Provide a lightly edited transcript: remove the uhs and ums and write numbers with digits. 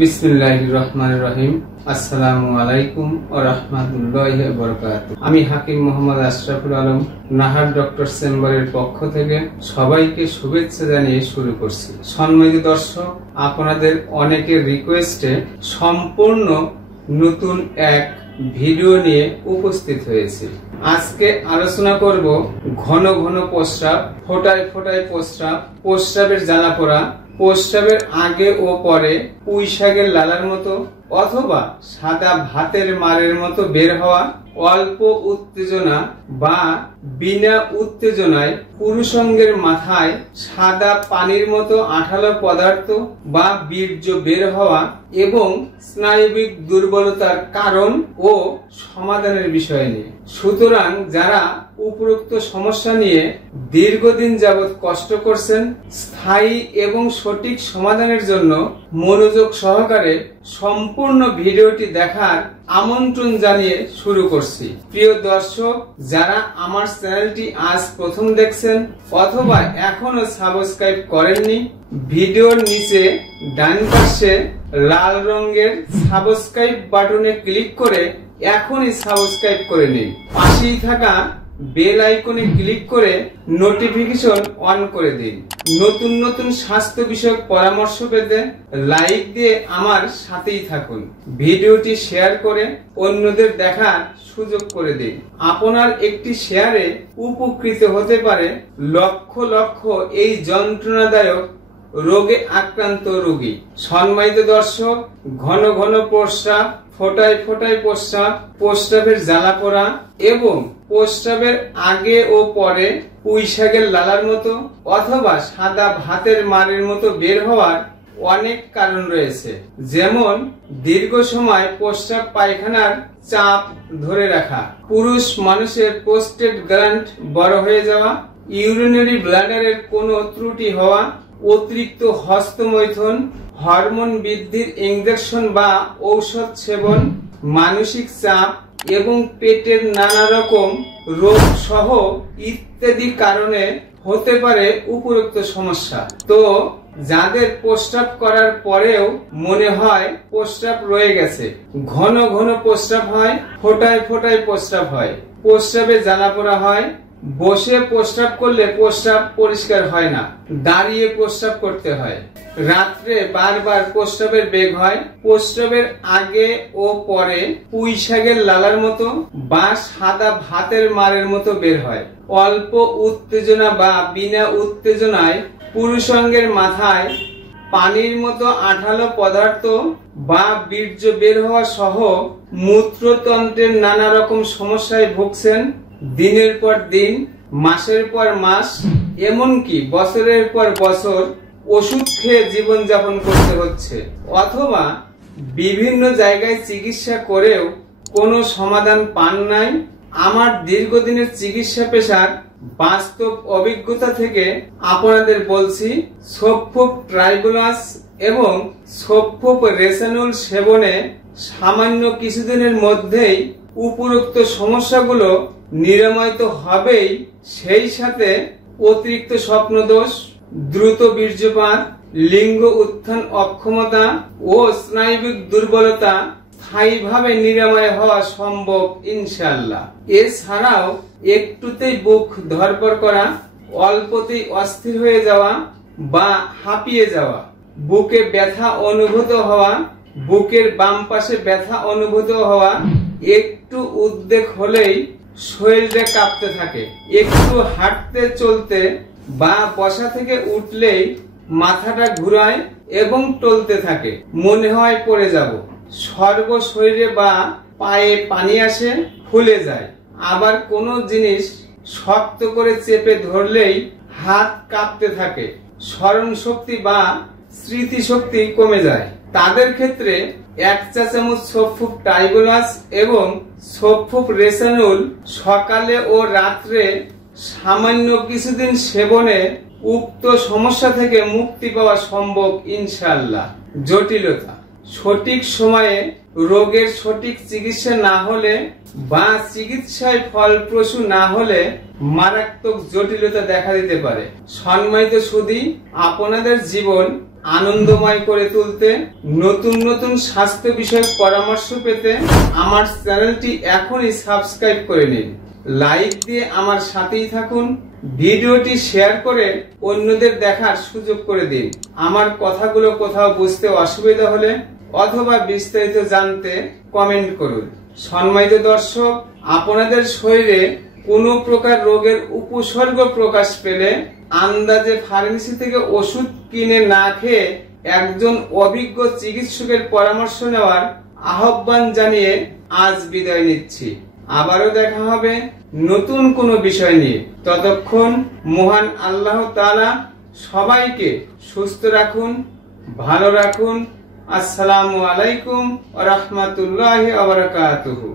বিসমিল্লাহির রহমানির রহিম। আসসালামু আলাইকুম ওয়া রাহমাতুল্লাহি ওয়া বারাকাতুহু। আমি হাকিম মোহাম্মদ আশরাফুল আলম নাহার ডক্টর চেম্বারের পক্ষ থেকে সবাইকে শুভেচ্ছা জানিয়ে শুরু করছি। সম্মানিত দর্শক, আপনাদের অনেকের রিকোয়েস্টে সম্পূর্ণ নতুন এক ভিডিও নিয়ে উপস্থিত হয়েছে। আজকে আলোচনা করব ঘন ঘন প্রস্রাব, ফোটায় ফোটায় প্রস্রাব, প্রস্রাবের জ্বালা পোড়া, প্রস্রাবের আগে ও পরে পুঁই শাকের লালার মতো অথবা সাদা ভাতের মারের মতো বের হওয়া, অল্প উত্তেজনা বা বিনা উত্তেজনায় পুরুষাঙ্গের মাথায় সাদা পানির মতো আঠালো পদার্থ বা বীর্য বের হওয়া এবং স্নায়বিক দুর্বলতার কারণ ও সমাধানের বিষয় নিয়ে। সুতরাং যারা উপরোক্ত সমস্যা নিয়ে দীর্ঘদিন যাবৎ কষ্ট করছেন, স্থায়ী এবং সঠিক সমাধানের জন্য মনোযোগ সহকারে সম্পূর্ণ ভিডিওটি দেখার আমন্ত্রণ জানিয়ে শুরু করছি। প্রিয় দর্শক, যারা আমার চ্যানেলটি আজ প্রথম দেখছেন অথবা এখনো সাবস্ক্রাইব করেননি, ভিডিওর নিচে ডান পাশে লাল রঙের সাবস্ক্রাইব বাটনে ক্লিক করে এখনই সাবস্ক্রাইব করে নিন। পাশেই থাকা বেল আইকনে ক্লিক করে নোটিফিকেশন অন করে দিন। নতুন নতুন স্বাস্থ্য বিষয়ক পরামর্শ পেতে লাইক দিয়ে আমার সাথেই থাকুন। ভিডিওটি শেয়ার করে অন্যদের দেখার সুযোগ করে দিন। আপনার একটি শেয়ারে উপকৃত হতে পারে লক্ষ লক্ষ এই যন্ত্রণাদায়ক রোগে আক্রান্ত রোগী। সম্মানিত দর্শক, ঘন ঘন প্রস্রাব, ফোটায় ফোটায় প্রস্রাব, প্রস্রাবের জ্বালা পোড়া এবং প্রস্রাবের আগে ও পরে পুঁই শাকের লালার মতো অথবা সাদা ভাতের মারের মতো বের হওয়ার অনেক কারণ রয়েছে। যেমন দীর্ঘ সময় প্রস্রাব পায়খানার চাপ ধরে রাখা, পুরুষ মানুষের প্রোস্টেট গ্ল্যান্ড বড় হয়ে যাওয়া, ইউরিনারি ব্লাডারের কোনো ত্রুটি হওয়া, অতিরিক্ত হস্তমৈথুন, হরমোন বৃদ্ধির ইনজেকশন বা ঔষধ সেবন, মানসিক চাপ এবং পেটের নানা রকম রোগ সহ ইত্যাদি কারণে হতে পারে উপরোক্ত সমস্যা। তো যাদের প্রস্রাব করার পরেও মনে হয় প্রস্রাব রয়ে গেছে, ঘন ঘন প্রস্রাব হয়, ফোটায় ফোটায় প্রস্রাব হয়, প্রস্রাবে জ্বালা পোড়া হয়, বসে প্রস্রাব করলে প্রস্রাব পরিষ্কার হয় না, দাঁড়িয়ে প্রস্রাব করতে হয়, রাত্রে বারবার প্রস্রাবের বেগ হয়, প্রস্রাবের আগে ও পরে পুঁই শাকের লালার মতো বা সাদা ভাতের মারের মতো বের হয়, অল্প উত্তেজনা বা বিনা উত্তেজনায় পুরুষাঙ্গের মাথায় পানির মতো আঠালো পদার্থ বা বীর্য বের হওয়া সহ মূত্রতন্ত্রের নানা রকম সমস্যায় ভুগছেন। দিনের পর দিন, মাসের পর মাস, এমনকি বছরের পর বছর ওষুধ খেয়ে জীবনযাপন করতে হচ্ছে অথবা বিভিন্ন জায়গায় চিকিৎসা করেও কোনো সমাধান পান নাই। আমার দীর্ঘদিনের চিকিৎসা পেশার বাস্তব অভিজ্ঞতা থেকে আপনাদের বলছি, সোফোপ ট্রাইবুলাস এবং সোফোপ রেসানুল সেবনে সামান্য কিছুদিনের মধ্যেই উপরোক্ত সমস্যাগুলো নিরাময় তো হবেই, সেই সাথে অতিরিক্ত স্বপ্নদোষ, দ্রুত বীর্যপাত, লিঙ্গ উত্থান অক্ষমতা ও স্নায়বিক দুর্বলতা স্থায়ীভাবে নিরাময় হওয়া সম্ভব ইনশাআল্লাহ। এছাড়াও একটুতেই বুক ধড়ফড় করা, অল্পতেই অস্থির হয়ে যাওয়া বা হাঁপিয়ে যাওয়া, বুকে ব্যথা অনুভূত হওয়া, বুকের বাম পাশে ব্যথা অনুভূত হওয়া, একটু উদ্বেগ হলেই শরীরটা কাঁপতে থাকে, একটু হাঁটতে চলতে বা বসা থেকে উঠলেই মাথাটা ঘুরায় এবং টলতে থাকে, মনে হয় পড়ে যাব, সর্ব শরীরে বা পায়ে পানি আসে, ফুলে যায়, আবার কোনো জিনিস শক্ত করে চেপে ধরলেই হাত কাঁপতে থাকে, স্মরণ শক্তি বা স্মৃতি শক্তি কমে যায়। তাদের ক্ষেত্রে 1 চা চামচ সোফোপ ট্রাইবুলাস এবং সোফোপ রেসানুল সকালে ও রাত্রে সামান্য কিছুদিন সেবনে উক্ত সমস্যা থেকে মুক্তি পাওয়া সম্ভব ইনশাআল্লাহ। জটিলতা, সঠিক সময়ে রোগের সঠিক চিকিৎসা না হলে বা চিকিৎসায় ফলপ্রসূ না হলে মারাত্মক জটিলতা দেখা দিতে পারে। সম্মানিত সুধী, আপনাদের জীবন আনন্দময় করে তুলতে, নতুন নতুন স্বাস্থ্য বিষয়ক পরামর্শ পেতে আমার চ্যানেলটি এখনই সাবস্ক্রাইব করে নিন। লাইক দিয়ে আমার সাথেই থাকুন, ভিডিওটি শেয়ার করে অন্যদের দেখার সুযোগ করে দিন। আমার কথাগুলো কোথাও বুঝতে অসুবিধা হলে অথবা বিস্তারিত জানতে কমেন্ট করুন। সম্মানিত দর্শক, আপনাদের শরীরে কোনো প্রকার রোগের উপসর্গ প্রকাশ পেলে আন্দাজে ফার্মেসি থেকে ওষুধ কিনে না খেয়ে একজন অভিজ্ঞ চিকিৎসকের পরামর্শ নেওয়ার আহ্বান জানিয়ে আজ বিদায় নিচ্ছি। আবারও দেখা হবে নতুন কোনো বিষয় নিয়ে। ততক্ষণ মহান আল্লাহ তাআলা সবাইকে সুস্থ রাখুন, ভালো রাখুন। আসসালামু আলাইকুম ওয়া রাহমাতুল্লাহি ওয়া বারাকাতুহু।